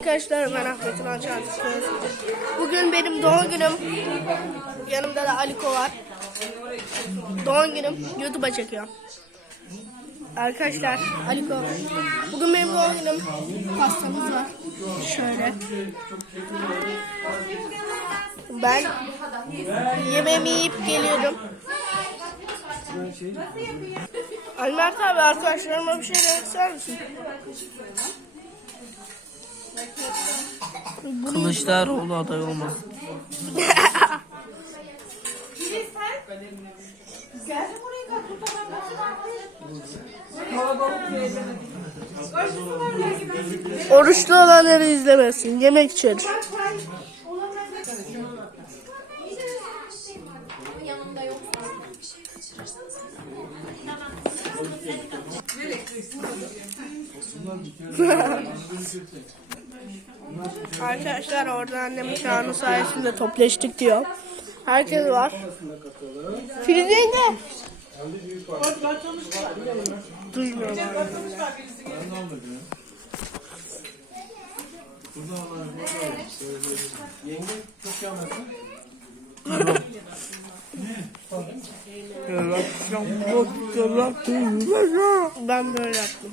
Arkadaşlar ben Ahmet Ulan. Bugün benim doğum günüm. Yanımda da Aliko var. Doğum günüm YouTube'a çekiyor. Arkadaşlar Aliko. Bugün benim doğum günüm. Pastamız var. Şöyle. Ben yemeğimi yiyip geliyorum. Almert abi arkadaşlarıma bir şey ister misin? Kılıçdaroğlu aday olmaz. Oruçlu olanları izlemesin. Yemek içerir. Arkadaşlar orada annem Şahan'ın sayesinde toplaştık diyor. Herkes var. Filiz yenge. Duymuyorum. Ben böyle yaptım.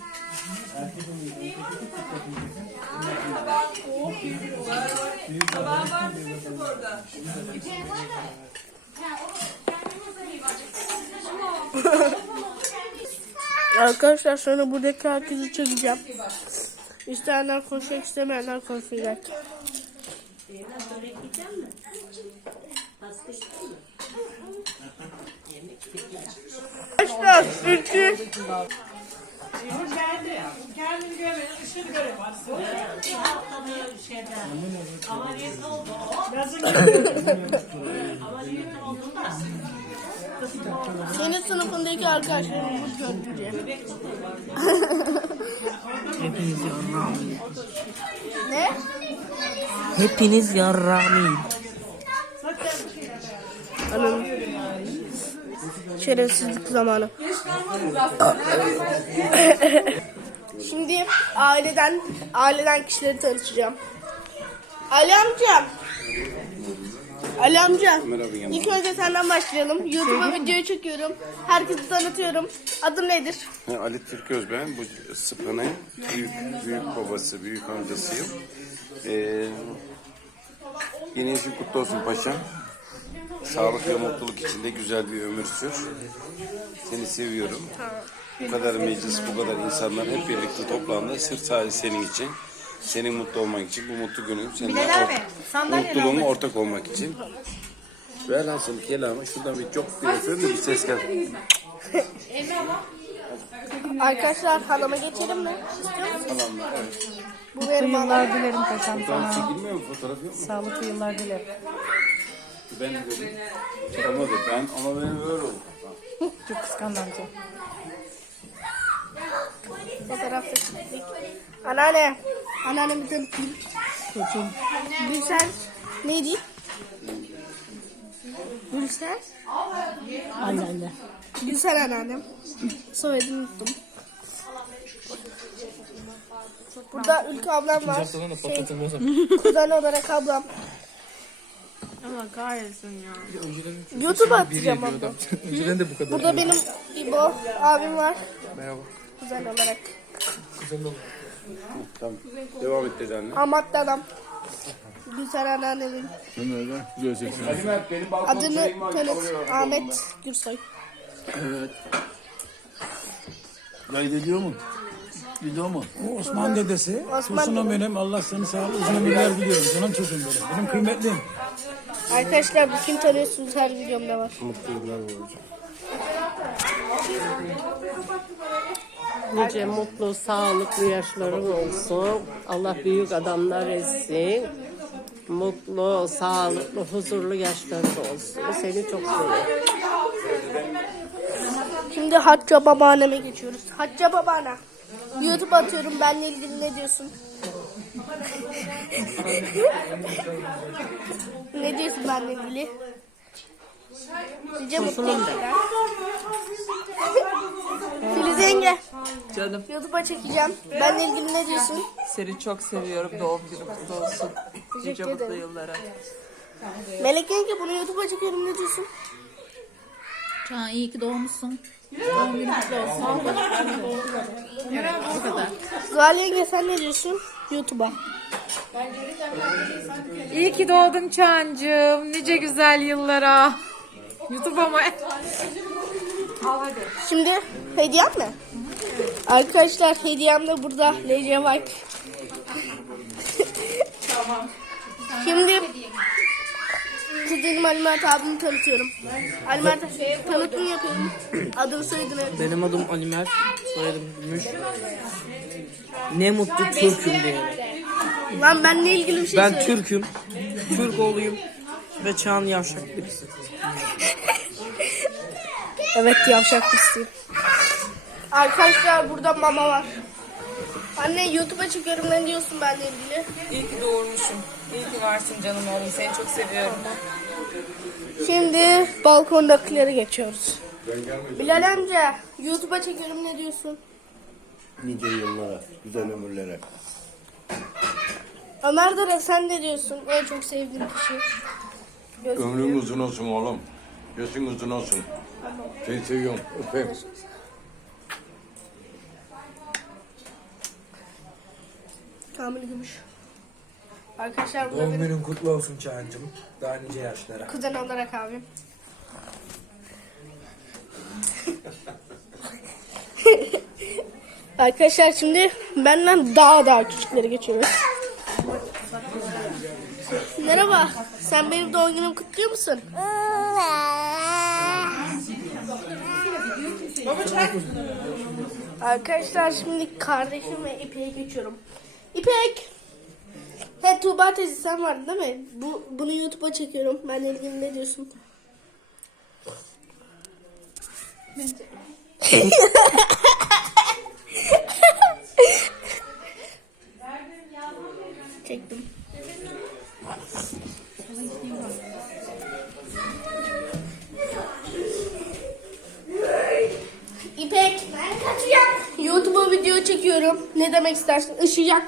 Arkadaşlar sonra buradaki herkesi çekeceğim. İsteyenler konuşacak, istemeyenler konuşacak. Arkadaşlar çünkü Kendini görmeyen ışığı göremezsin. Yazın senin sınıfındaki arkadaşlarımız görünce. Hepiniz yarrağmayın. Ne? Hepiniz yarrağmayın. Anam. Şerefsizlik zamanı. Şimdi aileden aileden kişileri tanışacağım. Ali amcam. Ali amca. İlk önce senden başlayalım. YouTube'a videoyu çekiyorum. Herkesi tanıtıyorum. Adın nedir? Ali Türköz ben. Bu Sıpan'ın büyük, büyük babası, büyük amcasıyım. Ee, yeni yaşın kutlu olsun paşam. Sağlık ve mutluluk içinde güzel bir ömür sür. Seni seviyorum. Bu kadar meclis, bu kadar insanlar hep birlikte toplandı. Sırf sadece senin için. Senin mutlu olmak için, bu mutlu günün seninle or- mutluluğuma ortak olmak için. Velhasıl kelamı şuradan bir çok bir öpüyorum da bir ses gel. Arkadaşlar halama geçelim mi? İstiyor musun? Tamam, evet. Bu benim halam. Yıllar dilerim paşam Fotoğraf sana. çekilmiyor mu? Fotoğraf yok mu? Sağlıklı yıllar dilerim. Ben de dedim. Ama da ben ama benim öyle oldu. Çok kıskandı amca. Fotoğrafta çektik. Anneanne. Anneannemi tanıtayım. Çocuğum. Gülsen neydi? Gülsen? Anne anne. Gülsen anneannem. Soyadını unuttum. Burada Ülke ablam var. Şey, kuzen olarak ablam. ama kahretsin ya. YouTube'a atacağım ablam. Burada benim İbo abim var. Merhaba. Kuzen olarak. Tamam. Devam et dedi anne. Ahmet adam. Gülsen anneannemin Sen öyle göreceksin. Adını tanıt. Ahmet Gürsoy. Kayıt ediyor mu? Video mu? O Osman dedesi. Osman dede. benim. Allah seni sağlık uzun ömürler diliyorum. Canım çocuğum benim. Benim kıymetlim. Arkadaşlar bu kim tanıyorsunuz her videomda var. Nice mutlu, sağlıklı yaşların olsun. Allah büyük adamlar etsin. Mutlu, sağlıklı, huzurlu yaşların olsun. Seni çok seviyorum. Şimdi Hacca babaanneme geçiyoruz. Hacca babaanne. YouTube atıyorum benle ilgili ne diyorsun? ne diyorsun benle ilgili? Nice mutlu yaşlar. Filiz yenge. Canım YouTube'a çekeceğim. Benle ilgili ne diyorsun? seni çok seviyorum. Doğum günün kutlu olsun. Nice Teşekkür mutlu ederim. yıllara. Melek yenge bunu YouTube'a çekiyorum ne diyorsun? Can iyi ki doğmuşsun. Doğum günün kutlu olsun. Bu kadar. Zuhal yenge sen ne diyorsun? YouTube'a. İyi ki doğdun Çancığım. Nice güzel yıllara. YouTube'a mı? Şimdi hediyem mi? Arkadaşlar hediyem de burada. LC bak. Şimdi kuzenim Alimet abimi tanıtıyorum. Alimet tanıtım yapıyorum. Adını soyadını. Benim adım Ali Mert. Soyadım Gümüş. Ne mutlu Türk'üm diye. Lan benle ilgili bir şey Ben söyle. Türk'üm. Türk oğluyum. Ve Çağan Yavşak birisi. Evet yavşak pisliğim. Arkadaşlar burada mama var. Anne YouTube'a çekiyorum ne diyorsun benimle ilgili? İyi ki doğurmuşum. İyi ki varsın canım oğlum. Seni çok seviyorum. Şimdi balkondakileri geçiyoruz. Bilal amca YouTube'a çekiyorum ne diyorsun? Nice yıllara, güzel ömürlere. Ömer Dara sen ne diyorsun? En çok sevdiğin kişi. Ömrün uzun olsun oğlum. Yaşın uzun olsun. Seni seviyorum. Öpeyim. Kamil Gümüş. Arkadaşlar burada Doğum benim günün kutlu olsun Çağancığım. Daha nice yaşlara. kuzen olarak abim. Arkadaşlar şimdi benden daha daha küçükleri geçiyoruz. Merhaba. Sen benim doğum günümü kutluyor musun? Arkadaşlar şimdi kardeşim ve İpek'e geçiyorum. İpek! He Tuğba teyze sen vardın değil mi? Bu, bunu YouTube'a çekiyorum. Ben ilgili ne diyorsun? Çektim. İpek. Ben kaçacağım. YouTube'a çekiyorum. Ne demek istersin? Işıyacak.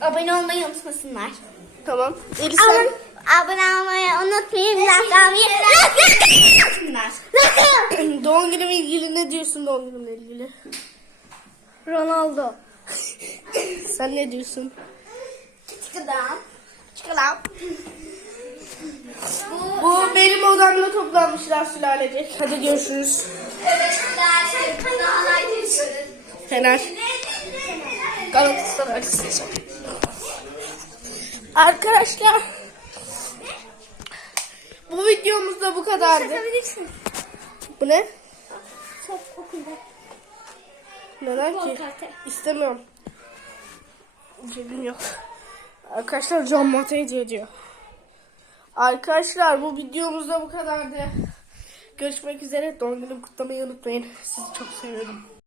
Abone olmayı unutmasınlar. Tamam. Elif sen. Abone olmayı unutmayın. Like almayı unutmasınlar. doğum günümle ilgili ne diyorsun doğum günümle ilgili? Ronaldo. sen ne diyorsun? Çıkalım. Çıkalım. Bu benim odamda toplanmışlar sülalecek. Hadi görüşürüz. Fener. Galatasaray. Arkadaşlar bu videomuz da bu kadardı. Bu ne? Neden ki? İstemiyorum. Cebim yok. Arkadaşlar John Mate hediye diyor. Arkadaşlar bu videomuz da bu kadardı. Görüşmek üzere. Doğum günümü kutlamayı unutmayın. Sizi çok seviyorum.